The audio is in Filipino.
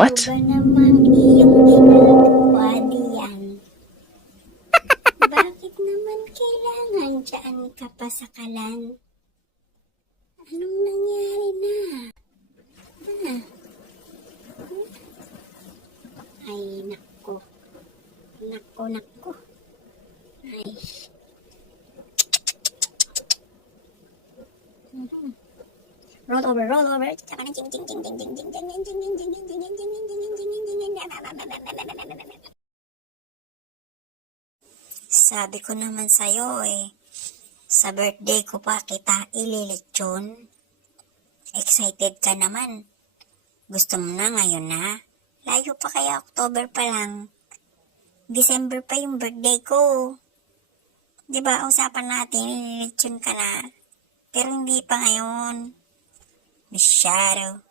What? Ano ba namang iyong ginagawa diyan? Bakit naman kailangan dyan ka pa sa kalan? Anong nangyari na? Ay, nako. Nako. Ay. Roll over. Tsaka na ching. Sabi ko naman sa'yo sa birthday ko pa kita ililitsyon. Excited ka naman. Gusto mo na ngayon na? Layo pa kaya October pa lang. December pa yung birthday ko. Diba, usapan natin, ililitsyon ka na. Pero hindi pa ngayon. Masyado.